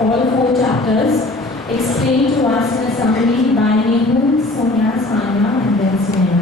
all 4 chapters, explained to us in a summary by Mehul, Sonia, Sanya, and then Sunena.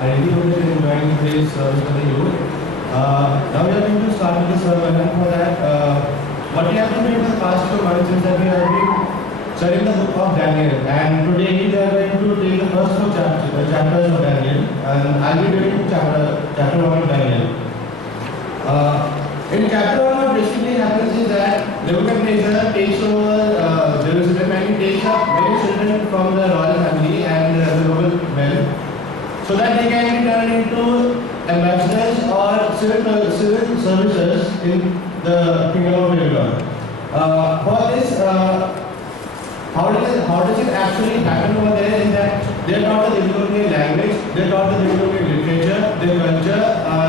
I really hope that you're enjoying today's service for the youth. Now we are going to start with the sermon, and for that, what we have been doing for the past 2 months is that we have been studying the book of Daniel, and today we are going to take the first 4 chapters of Daniel, and I'll be doing chapter 1 of Daniel. In chapter 1, what basically happens is that Nebuchadnezzar takes over Jerusalem and he takes up many children from the royal family and the noble men, so that they can be turned into ambassadors or civil services in the kingdom of Babylon. For this, how does it actually happen over there is that they are taught the Babylonian language, they are taught the Babylonian literature, their culture,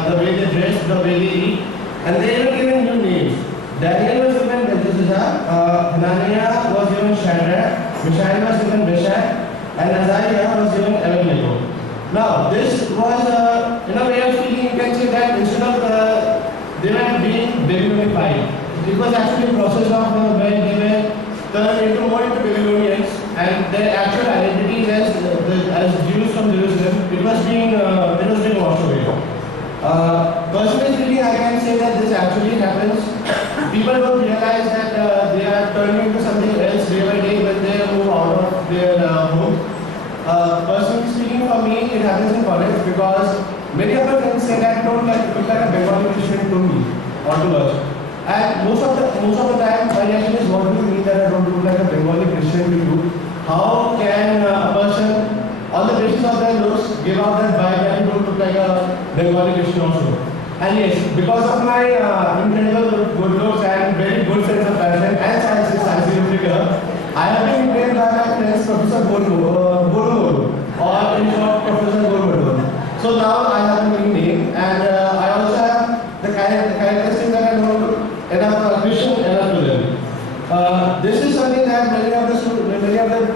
the way they dress, the way they eat, and they were given new names. Daniel was given Belteshazzar, Hananiah was given Shadrach, Mishael was given Meshach, and Azariah was given Abednego. Now, this was, in a way of speaking, you can say that instead of they were being Babylonified, it was actually a process of where they were turned into more into Babylonians, and their actual identity as Jews from Jerusalem, it was being washed away. Personally speaking, I can say that this actually happens. People don't realize that they are turning into something else day by day when they move out of their home. Personally speaking, for me, it happens in college because many of my friends say that don't look like a Bengali Christian to me or to us. And most of the time, my reaction is, what do you mean that I don't look like a Bengali Christian to you? How can a person, on the basis of their looks, give out that vibe that you don't look like a Bengali Christian also? And yes, because of my incredible good looks and very good sense of fashion and scientific figure, I have been trained by my friends Professor Bolu, or in short, Professor Bolu. So now I have a new name, and I also have the characteristics that I know enough Christian enough to them. This is something that many of the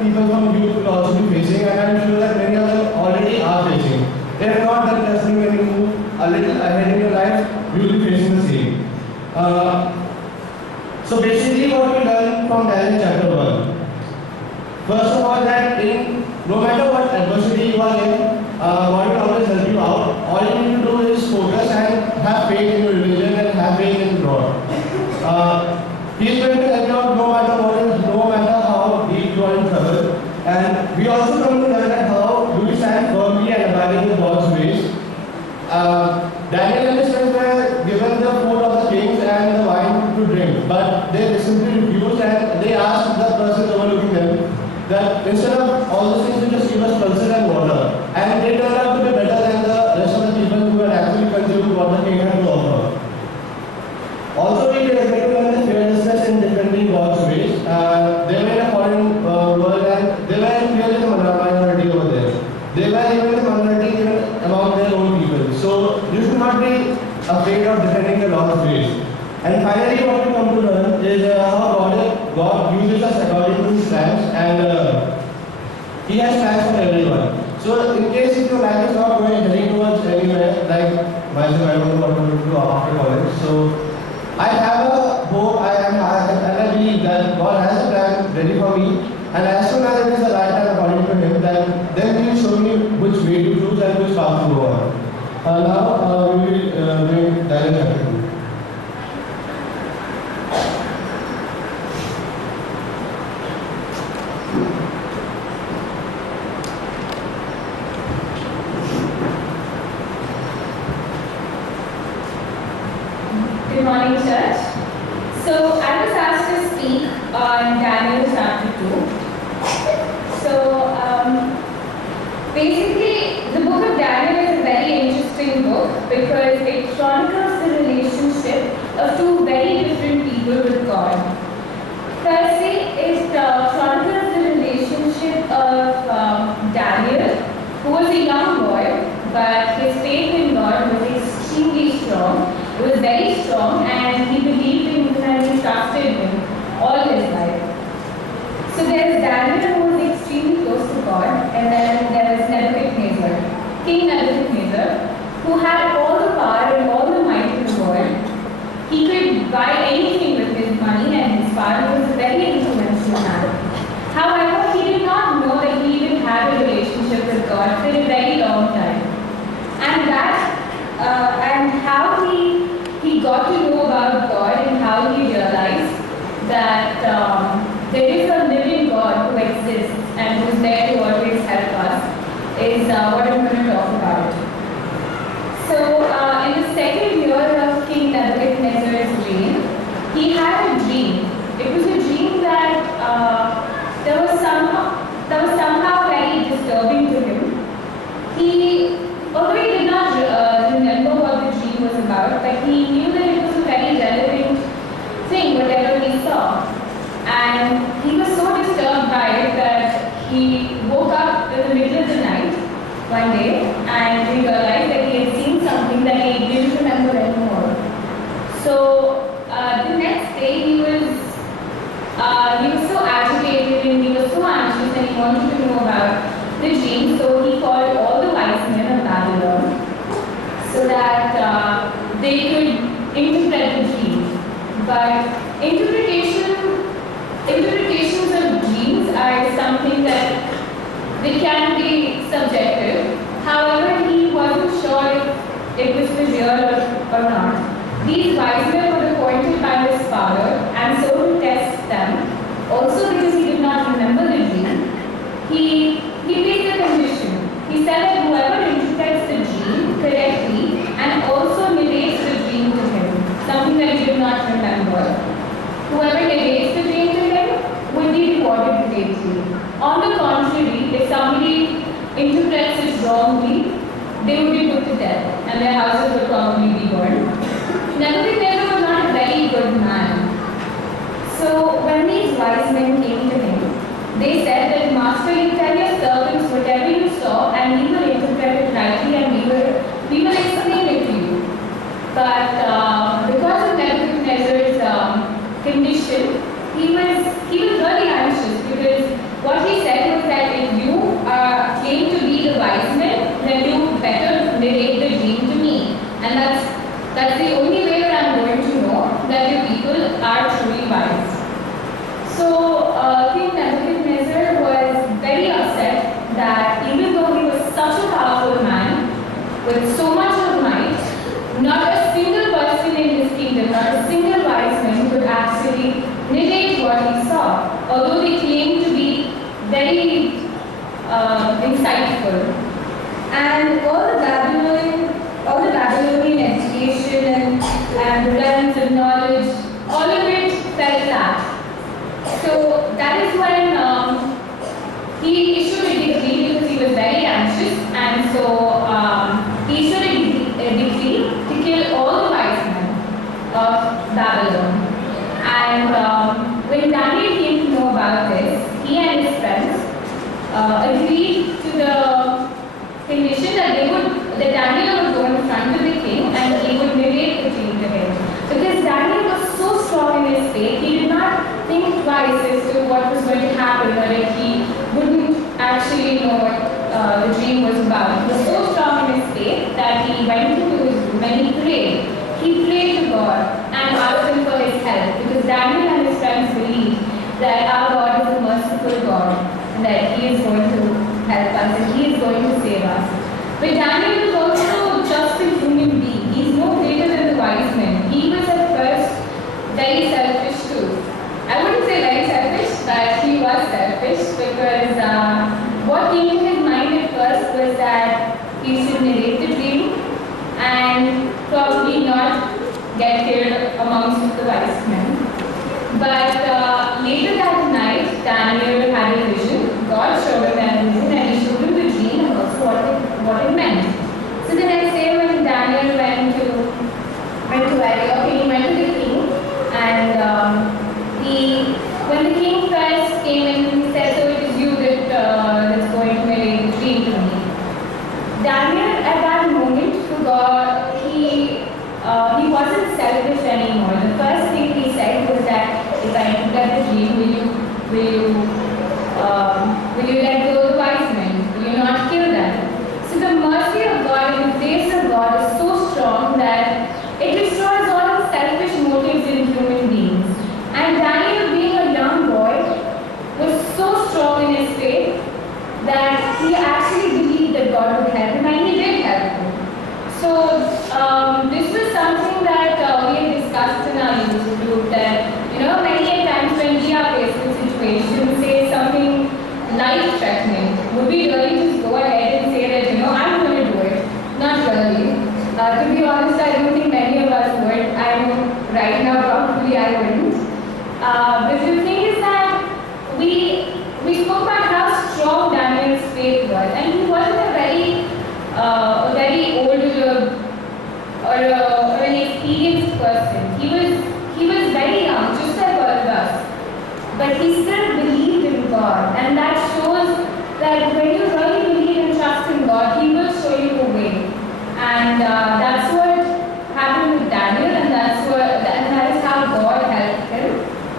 people from youth will also be facing, and I'm sure that many of them already are facing. If not, then just when you move a little ahead in your life, you will be facing the same. So basically, what we learn from Daniel chapter 1. First of all, that no matter what adversity you are in, God will always help you out. All you need to do is focus and have faith in your religion and have faith in God. He is going to help you out no matter how deep you are in trouble. And we also come to learn that how do we stand firmly and abiding in God's ways. Daniel and his friends were given the food of the kings and the wine to drink, but they simply refused, and they asked the person overlooking them that instead of all those things, you just give us pulses and water. And they turned out to be better than the rest of the people who had actually consumed what the king had to offer. Also, we get to learn the fearlessness in defending God's ways. They were in a foreign world, and they were clearly the minority over there. They were even the minority even among their own people. So you should not be afraid of defending the Lord's ways. And finally, what we come to learn is how God uses us according to His plans, and He has plans for everyone. So, in case if your life is not heading towards anywhere, like myself, I don't know what to do after college. So, I have a hope, and I believe that God has a plan ready for me. And as soon as it is the right time according to Him, then He will show me which way to choose and which path to go on. Now, we will bring Daniel chapter 2. Good morning, church. So, I was asked to speak on Daniel chapter 2. So, basically, the book of Daniel is a very interesting book because it chronicles the relationship Daniel, who was extremely close to God, and then there was Nebuchadnezzar, King Nebuchadnezzar, who had all the power and all the might in the world. He could buy anything with his money and his power. He was a very influential man. However, he did not know that he even had a relationship with God for a very long time. And how he got to know about God and how he realized that there is a living God who exists and who is there to always help us is what I'm going to talk about. So, in the second year of King Nebuchadnezzar's reign, he had a dream. It was a dream that that was somehow very disturbing to him. Although he did not remember what the dream was about, but he knew that it was a very relevant thing, whatever he saw. And he was so disturbed by it that he woke up in the middle of the night one day and he realized that he had seen something that he didn't remember anymore. So the next day he was so agitated and he was so anxious and he wanted to know about the dream. So he called all the wise men of Babylon so that they could interpret the dream. But interpretations of dreams are something that they can be subjective. However, he wasn't sure if it was for real or not. These wise men were appointed by his father, and so to test them, also because he did not remember the dream, he placed a condition. He said that whoever interprets the dream correctly and also narrates the dream to him, something that he did not remember, whoever narrates the dream to him will be rewarded greatly. On the contrary, if somebody interprets it wrongly, they would be put to death and their houses would probably be burned. Nebuchadnezzar was not a very good man. So when these wise men came to him, they said that, Master, you tell your servants whatever you saw and we will interpret it rightly and we will explain it to you. But because of Nebuchadnezzar's condition, he was really anxious because what he said was that if you claim to be the wise men, then you better narrate the dream to me. And that's the only way that I'm going to know that you people are truly wise. So King Nebuchadnezzar was very upset that even though he was such a powerful man with so much of might, not a single person in his kingdom, not a single wise man could actually narrate what he saw, although they claimed to be very insightful. And all the Babylonian education and the realms of knowledge, all of it fell flat. So that is when he issued a decree because he was very anxious, and so he issued a decree to kill all the wise men of Babylon. And when Daniel came to know about this, he and his friends agreed to the condition that Daniel would go in front of the king and he would narrate the dream to him. Because Daniel was so strong in his faith, he did not think twice as to what was going to happen, or if he wouldn't actually know what the dream was about. He was so strong in his faith that he went into his room and he prayed. He prayed to God and asked him for his help, because Daniel and his friends believed that our God is a merciful God and that he is going to help us and he is going to save us. But Daniel was also just a human being. He's no greater than the wise men. He was at first very selfish too. I wouldn't say very selfish, but he was selfish because what came to his mind at first was that he should narrate the dream and probably not get killed amongst the wise men. But later that night, Daniel had a vision. God showed him that vision and he showed him the dream and also what it meant. So the next day when Daniel went to Antioch, he went to the king, and when the king first came in, he said, so it is you that's going to narrate the dream to me. Daniel at that moment forgot, he wasn't selfish anymore. The first thing he said was that if I interpret the dream, will you Will you let go of the wise men? Will you not kill them? So the mercy of God and the grace of God is so strong that it destroys all the selfish motives in human beings. And Daniel, being a young boy, was so strong in his faith that he actually believed that God would help him, and he did help him. So this was something that we had discussed in our youth group, that many a times when we are faced with situations, say something life-threatening, would we really just go ahead and say that I'm going to do it? Not really. To be honest, I don't think many of us would. I know right now probably I wouldn't. But the thing is that we spoke about how strong Daniel's faith was, and he wasn't a very old or an experienced person. He was very young, just like all of us. But he still believed in God, and that shows that when you really believe and trust in God, He will show you the way. And that's what happened with Daniel, and that is how God helped him,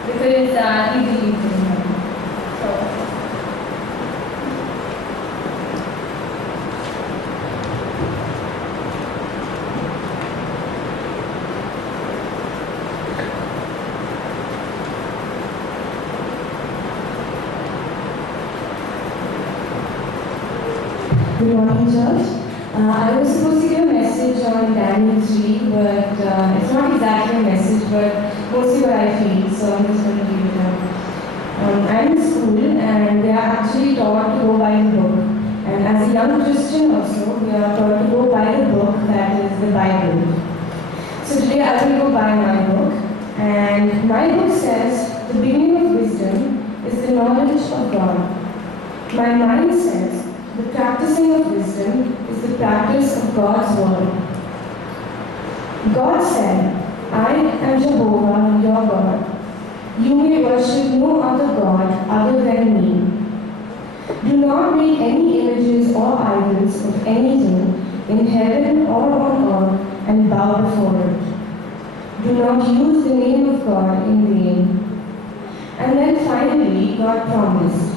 because he believed in Him. So. Good morning, church. I was supposed to give a message on Daniel 3, but it's not exactly a message, but mostly what I feel, so I'm just going to give it out. I'm in school, and we are actually taught to go by the book. And as a young Christian also, we are taught to go by the book, that is the Bible. So today I will go by my book, and my book says, the beginning of wisdom is the knowledge of God. My mind says, the practicing of wisdom is the practice of God's word. God said, I am Jehovah, your God. You may worship no other God other than me. Do not make any images or idols of anything in heaven or on earth and bow before it. Do not use the name of God in vain. And then finally, God promised,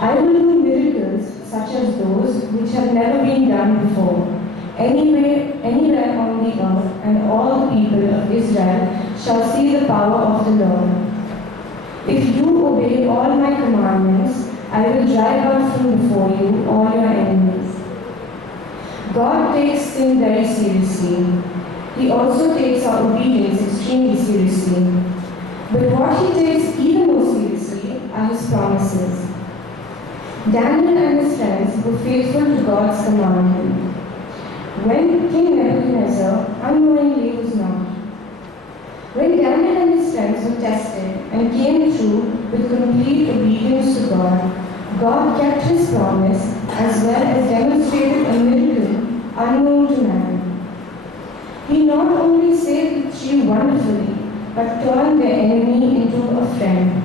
I will do miracles such as those which have never been done before, anywhere on the earth, and all the people of Israel shall see the power of the Lord. If you obey all my commandments, I will drive out from before you all your enemies. God takes sin very seriously. He also takes our obedience extremely seriously. But what He takes even more seriously are His promises. Daniel and his friends were faithful to God's commandment. When King Nebuchadnezzar unknowingly was not. When Daniel and his friends were tested and came through with complete obedience to God, God kept His promise as well as demonstrated a miracle unknown to man. He not only saved the three wonderfully, but turned their enemy into a friend.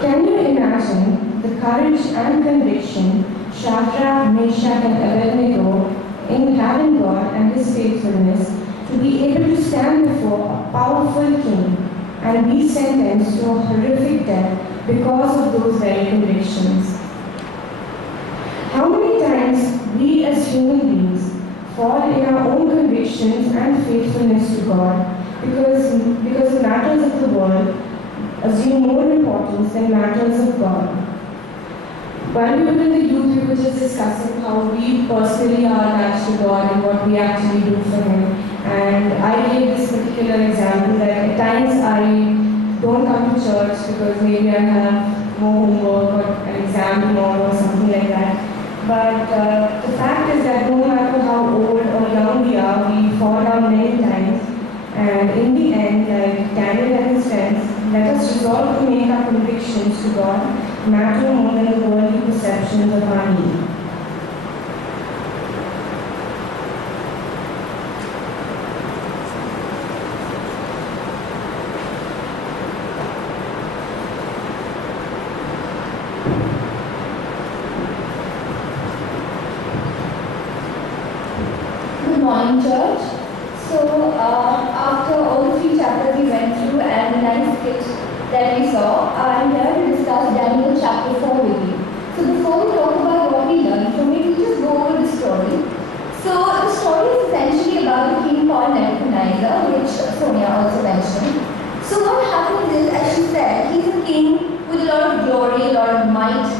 Can you imagine the courage and conviction Shadrach, Meshach, and Abednego in having God and His faithfulness to be able to stand before a powerful king and be sentenced to a horrific death because of those very convictions? How many times we as human beings fall in our own convictions and faithfulness to God because the matters of the world assume more importance than matters of God? While we were in the youth, we were just discussing how we personally are attached to God and what we actually do for Him. And I gave this particular example that at times I don't come to church because maybe I have more homework or an exam tomorrow or something like that. But the fact is that no matter how old or young we are, we fall down many times. And in the end, like Daniel and his friends, let us resolve to make our convictions to God matter more than the worldly perceptions of our need. Good morning, church. So, after all the three chapters we went through and the nice sketch that we saw, I'm here to discuss Daniel chapter 4 with you. So before we talk about what we learned from it, we just go over the story. So the story is essentially about the king called Nebuchadnezzar, which Sonia also mentioned. So what happens is, as she said, he's a king with a lot of glory, a lot of might,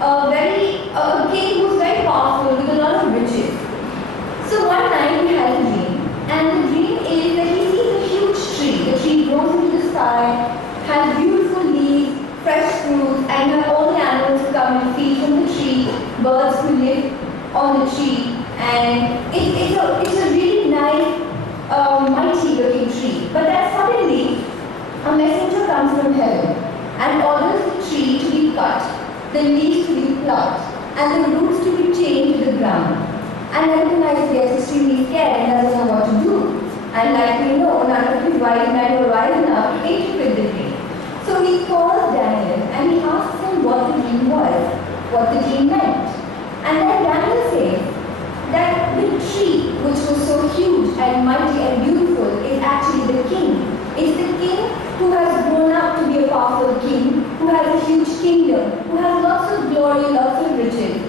a king who's very powerful with a lot of riches. So one night he has a dream, and the dream is that he sees a huge tree. The tree grows into the sky, has beautiful leaves, fresh fruits, and have all the animals who come and feed from the tree, birds who live on the tree, and it's a really nice, mighty looking tree. But then suddenly, a messenger comes from heaven and orders the tree to be cut, the leaves to be plucked, and the roots to be chained to the ground. And Nebuchadnezzar gets extremely scared and doesn't know what to do. And like we know, none of his wise men were wise enough to interpret the dream. So he calls Daniel and he asks him what the dream was, what the dream meant. And then Daniel says that the tree, which was so huge and mighty and beautiful, is actually the king. It's the king who has grown up to be a powerful king, who has a huge kingdom, who has lots of glory, lots of riches.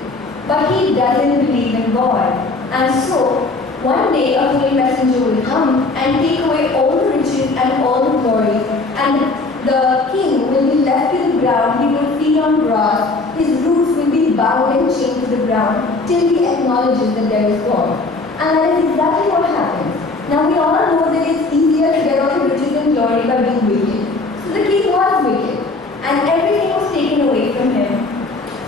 But he doesn't believe in God. And so, one day a holy messenger will come and take away all the riches and all the glory, and the king will be left to the ground. He will feed on grass. His roots will be bound and chained to the ground till he acknowledges that there is God. And that is exactly what happens. Now we all know that it's easier to get all the riches and glory by being wicked. So the king was wicked, and everything was taken away from him.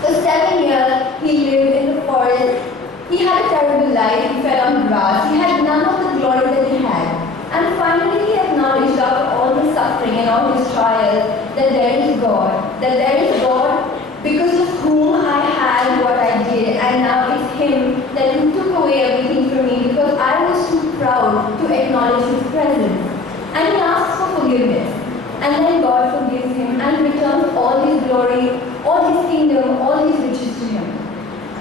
For 7 years, he lived in the forest. He had a terrible life. He fed on grass. He had none of the glory that he had. And finally, he acknowledged after all his suffering and all his trials that there is God. That there is God because of whom I had what I did. And now it's him that who took away everything from me because I was too proud to acknowledge his presence. And he asks for forgiveness. And then God forgives him and returns all his glory, all his kingdom, all his riches to him.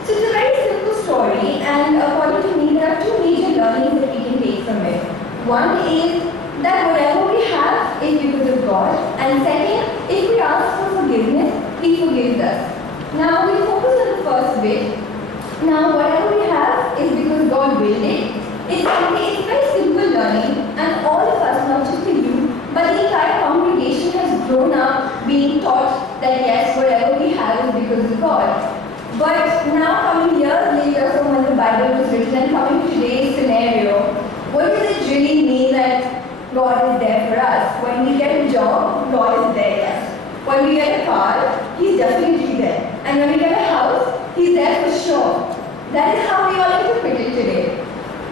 So it's a very simple story, and according to me, there are two major learnings that we can take from it. One is that whatever we have is because of God, and second, if we ask for forgiveness, He forgives us. Now we focus on the first bit. Now whatever we have is because God willed it. It's very simple learning, and all of us, not just you, but the entire congregation has grown up being taught that yes, whatever we have is because of God. But now coming years later from when the Bible was written and coming to today's scenario, what does it really mean that God is there for us? When we get a job, God is there, yes. When we get a car, He's definitely there. And when we get a house, He's there for sure. That is how we all interpret it today.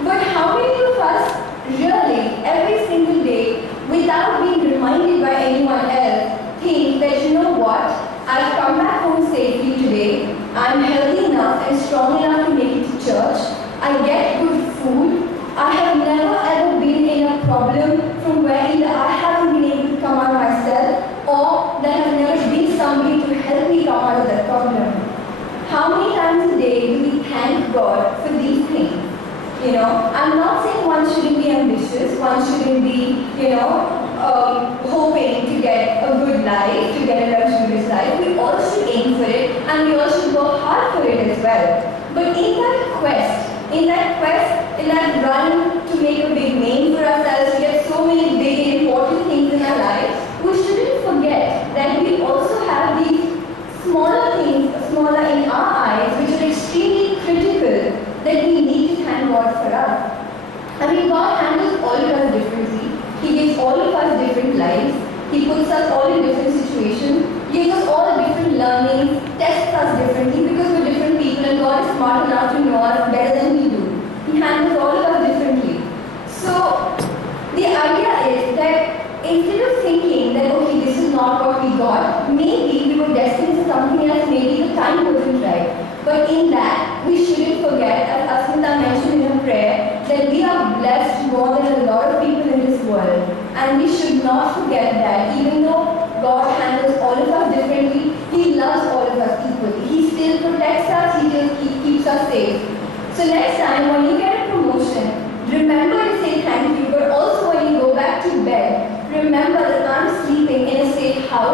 But how many of us really, every single day, without being reminded by anyone else, think that you know what, I've come back home safely today, I'm healthy enough and strong enough to make it to church, I get good food, I have never ever been in a problem from where either I haven't been able to come out myself or there has never been somebody to help me come out of that problem. How many times a day do we thank God for these things? You know, I'm not saying one shouldn't be ambitious, one shouldn't be, hoping to get a good life, to get a luxurious life. We all should aim for it and we all should work hard for it as well. But in that run to make a big name for ourselves, to get so many big and important things in our lives, we shouldn't forget that we also have these smaller things, smaller in our eyes, which are extremely critical that we need to thank God for us. I mean, God handles all of us differently. He gives all of us different lives. He puts us all in different situations, gives us all different learnings, tests us differently because we're different people and God is smart enough to know us better than we do. He handles all of us differently. So, the idea is that instead of thinking that, okay, this is not what we got, maybe we were destined for something else, maybe the time wasn't right. But in that, we shouldn't forget, as Asmita mentioned in her prayer, that we are blessed more than a lot of people in this world. And we should not forget that even though God handles all of us differently, He loves all of us equally. He still protects us, He keeps us safe. So next time, when you get a promotion, remember to say thank you, but also when you go back to bed, remember that I'm sleeping in a safe house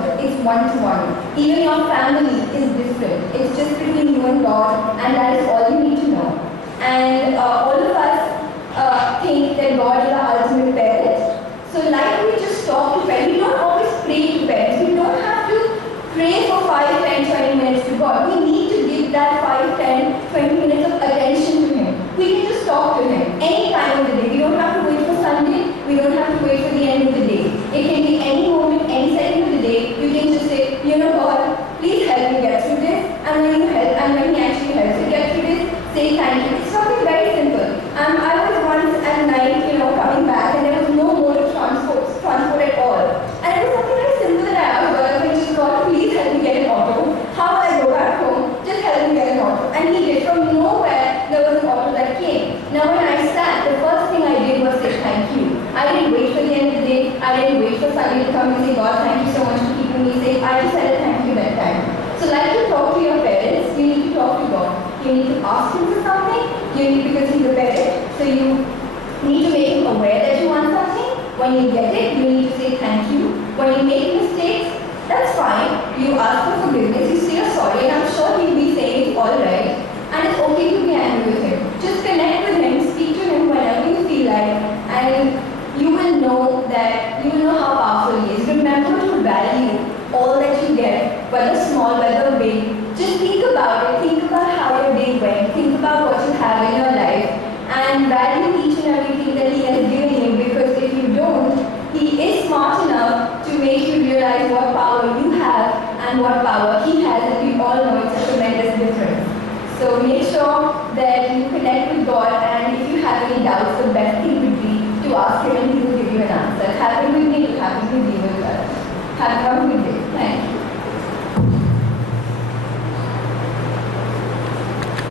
personal. It's one-to-one. Even your family is different. It's just between you and God, and that is all you need to know. And all of us think that God is our ultimate parent. So like we just talk to parents, we don't always pray to parents. We don't have to pray for 5, 10, 20 minutes to God. We need to give that 5, 10, 20 minutes of attention to Him. We can just talk to Him any time of the day. We don't have to wait for Sunday. We don't have to wait for the end of the day. It can be any moment, any second of the day. You can just say, you know God, please help me get through this. And when you help, and when He actually helps you get through this, say thank you. It's something very simple. I was once at night, coming back, and there was no mode of transport at all. And it was something very simple that I asked God, which is, God, please help me get an auto. How do I go back home? Just help me get an auto. And He did. From nowhere, there was an auto that came. Now when I sat, the first thing I did was say thank you. I didn't wait for the end of the day. I didn't wait for Sunday to come and say, God, thank you so much for keeping me safe. I just said a thank you that time. So like you talk to your parents, you need to talk to God. You need to ask Him for something. Because He's a parent. So you need to make Him aware that you want something. When you get it, you need to say thank you. When you make mistakes, that's fine. You ask for forgiveness. You say you're sorry, and I'm sure He'll be saying it's all right. And it's okay to be angry with Him. Just connect with Him, speak to Him whenever you feel like, and you will know how powerful He is. Remember to value all that you get, whether small, whether big. Just think about it. Think about how your day went. Think about what you have in your life, and value each and everything that He has given you. Because if you don't, He is smart enough to make you realize what power you have and what power He has, and we all know it's a tremendous difference. So make sure that you connect with God, and if you have any doubts, the best thing would be to ask Him, and He will give you an answer. Happy with me, happy with you as well. Happy